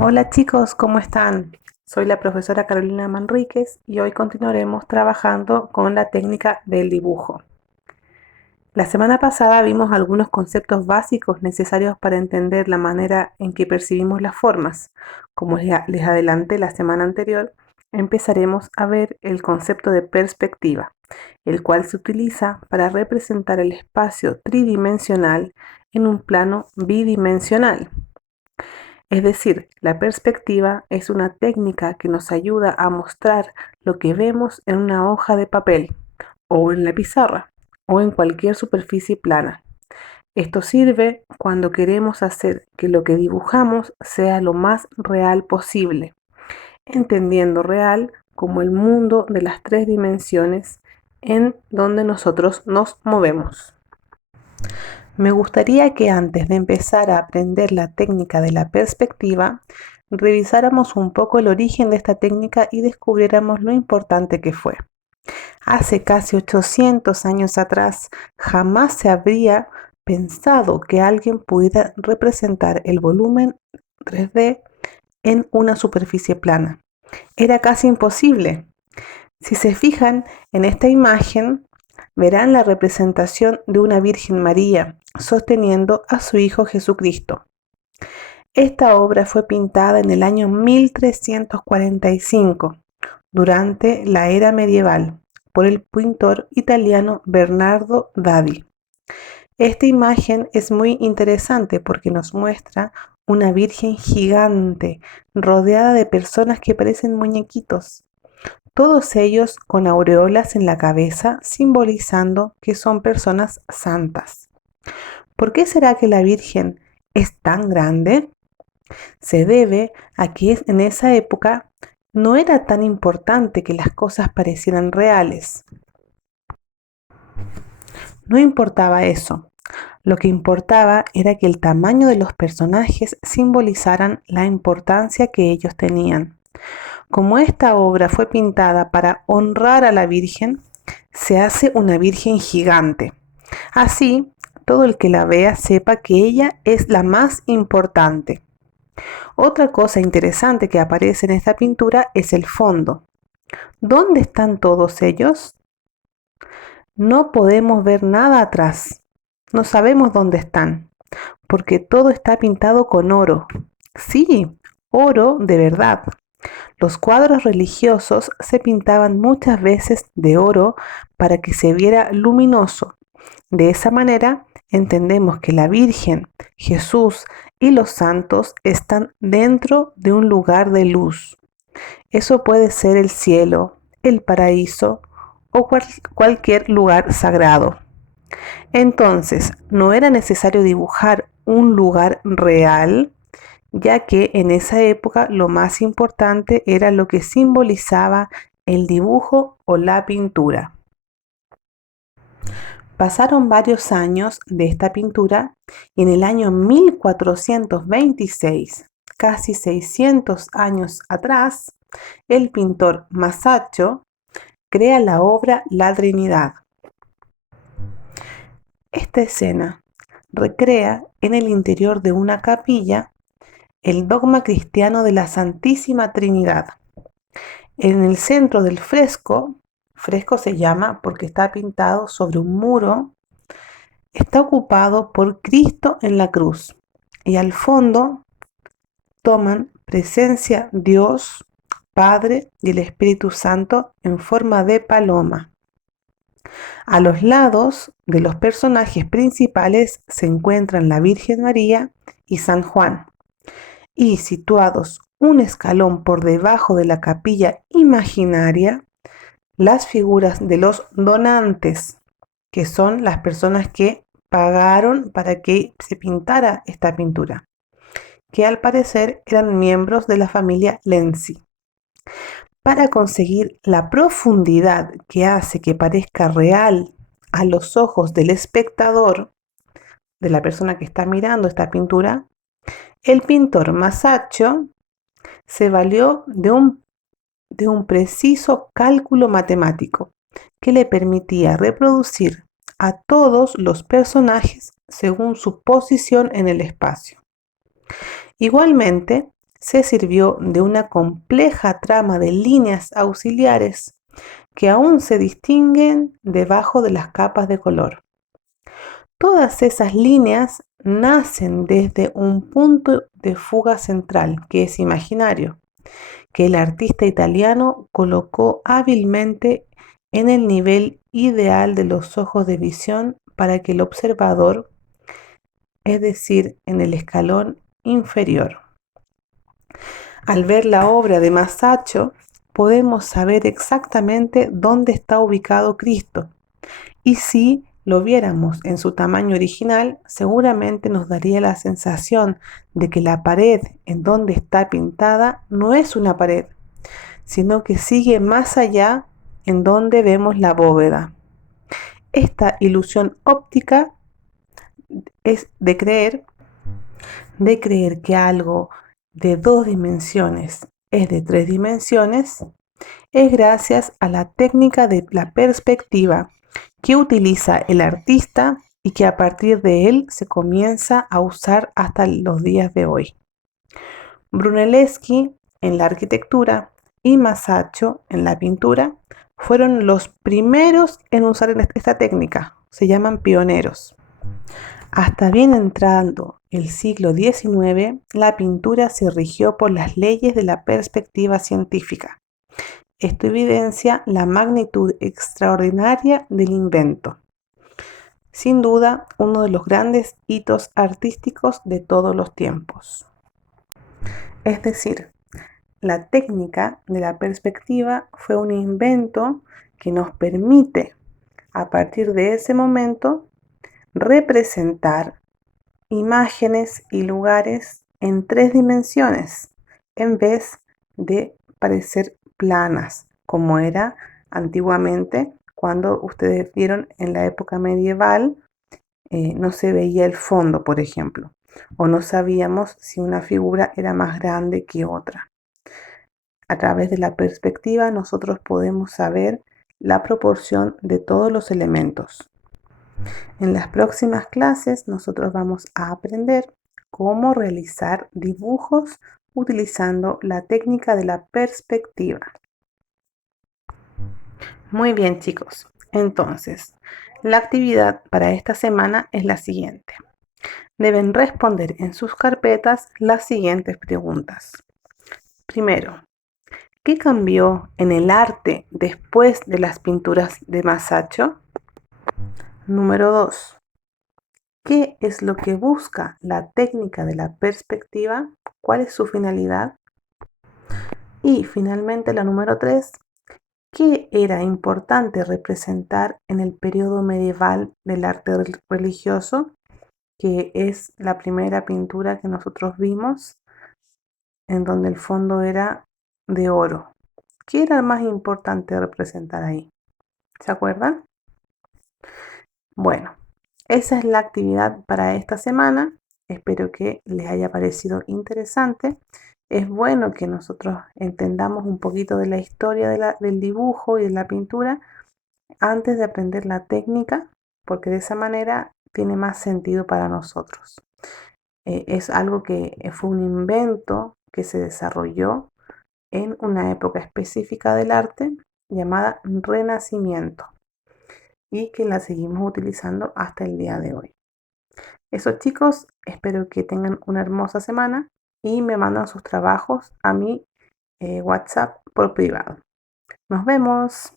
Hola chicos, ¿cómo están? Soy la profesora Carolina Manríquez y hoy continuaremos trabajando con la técnica del dibujo. La semana pasada vimos algunos conceptos básicos necesarios para entender la manera en que percibimos las formas. Como les adelanté la semana anterior, empezaremos a ver el concepto de perspectiva, el cual se utiliza para representar el espacio tridimensional en un plano bidimensional. Es decir, la perspectiva es una técnica que nos ayuda a mostrar lo que vemos en una hoja de papel, o en la pizarra, o en cualquier superficie plana. Esto sirve cuando queremos hacer que lo que dibujamos sea lo más real posible, entendiendo real como el mundo de las tres dimensiones en donde nosotros nos movemos. Me gustaría que antes de empezar a aprender la técnica de la perspectiva, revisáramos un poco el origen de esta técnica y descubriéramos lo importante que fue. Hace casi 800 años atrás, jamás se habría pensado que alguien pudiera representar el volumen 3D en una superficie plana. Era casi imposible. Si se fijan en esta imagen, verán la representación de una Virgen María sosteniendo a su Hijo Jesucristo. Esta obra fue pintada en el año 1345, durante la era medieval, por el pintor italiano Bernardo Daddi. Esta imagen es muy interesante porque nos muestra una Virgen gigante rodeada de personas que parecen muñequitos, todos ellos con aureolas en la cabeza, simbolizando que son personas santas. ¿Por qué será que la Virgen es tan grande? Se debe a que en esa época no era tan importante que las cosas parecieran reales. No importaba eso. Lo que importaba era que el tamaño de los personajes simbolizaran la importancia que ellos tenían. Como esta obra fue pintada para honrar a la Virgen, se hace una Virgen gigante. Así, todo el que la vea sepa que ella es la más importante. Otra cosa interesante que aparece en esta pintura es el fondo. ¿Dónde están todos ellos? No podemos ver nada atrás. No sabemos dónde están, porque todo está pintado con oro. Sí, oro de verdad. Los cuadros religiosos se pintaban muchas veces de oro para que se viera luminoso. De esa manera entendemos que la Virgen, Jesús y los santos están dentro de un lugar de luz. Eso puede ser el cielo, el paraíso o cualquier lugar sagrado. Entonces, no era necesario dibujar un lugar real, ya que en esa época lo más importante era lo que simbolizaba el dibujo o la pintura. Pasaron varios años de esta pintura y en el año 1426, casi 600 años atrás, el pintor Masaccio crea la obra La Trinidad. Esta escena recrea en el interior de una capilla el dogma cristiano de la Santísima Trinidad. En el centro del fresco, fresco se llama porque está pintado sobre un muro, está ocupado por Cristo en la cruz y al fondo toman presencia Dios, Padre y el Espíritu Santo en forma de paloma. A los lados de los personajes principales se encuentran la Virgen María y San Juan, y situados un escalón por debajo de la capilla imaginaria, las figuras de los donantes, que son las personas que pagaron para que se pintara esta pintura, que al parecer eran miembros de la familia Lenzi. Para conseguir la profundidad que hace que parezca real a los ojos del espectador, de la persona que está mirando esta pintura, el pintor Masaccio se valió de un preciso cálculo matemático que le permitía reproducir a todos los personajes según su posición en el espacio. Igualmente, se sirvió de una compleja trama de líneas auxiliares que aún se distinguen debajo de las capas de color. Todas esas líneas nacen desde un punto de fuga central, que es imaginario, que el artista italiano colocó hábilmente en el nivel ideal de los ojos de visión para que el observador, es decir, en el escalón inferior. Al ver la obra de Masaccio, podemos saber exactamente dónde está ubicado Cristo, y si lo viéramos en su tamaño original, seguramente nos daría la sensación de que la pared en donde está pintada no es una pared, sino que sigue más allá en donde vemos la bóveda. Esta ilusión óptica es de creer que algo de 2 dimensiones es de 3 dimensiones, es gracias a la técnica de la perspectiva que utiliza el artista y que a partir de él se comienza a usar hasta los días de hoy. Brunelleschi en la arquitectura y Masaccio en la pintura fueron los primeros en usar esta técnica, se llaman pioneros. Hasta bien entrando el siglo XIX, la pintura se rigió por las leyes de la perspectiva científica. Esto evidencia la magnitud extraordinaria del invento. Sin duda, uno de los grandes hitos artísticos de todos los tiempos. Es decir, la técnica de la perspectiva fue un invento que nos permite, a partir de ese momento, representar imágenes y lugares en 3 dimensiones en vez de parecer planas, como era antiguamente cuando ustedes vieron en la época medieval, no se veía el fondo, por ejemplo, o no sabíamos si una figura era más grande que otra. A través de la perspectiva nosotros podemos saber la proporción de todos los elementos. En las próximas clases nosotros vamos a aprender cómo realizar dibujos utilizando la técnica de la perspectiva. Muy bien, chicos. Entonces, la actividad para esta semana es la siguiente. Deben responder en sus carpetas las siguientes preguntas. Primero, ¿qué cambió en el arte después de las pinturas de Masaccio? Número 2. ¿Qué es lo que busca la técnica de la perspectiva? ¿Cuál es su finalidad? Y finalmente la número 3. ¿Qué era importante representar en el periodo medieval del arte religioso? Que es la primera pintura que nosotros vimos, en donde el fondo era de oro. ¿Qué era más importante representar ahí? ¿Se acuerdan? Bueno, esa es la actividad para esta semana. Espero que les haya parecido interesante. Es bueno que nosotros entendamos un poquito de la historia del dibujo y de la pintura antes de aprender la técnica, porque de esa manera tiene más sentido para nosotros. Es algo que fue un invento que se desarrolló en una época específica del arte llamada Renacimiento y que la seguimos utilizando hasta el día de hoy. Eso, chicos, espero que tengan una hermosa semana y me mandan sus trabajos a mi WhatsApp por privado. Nos vemos.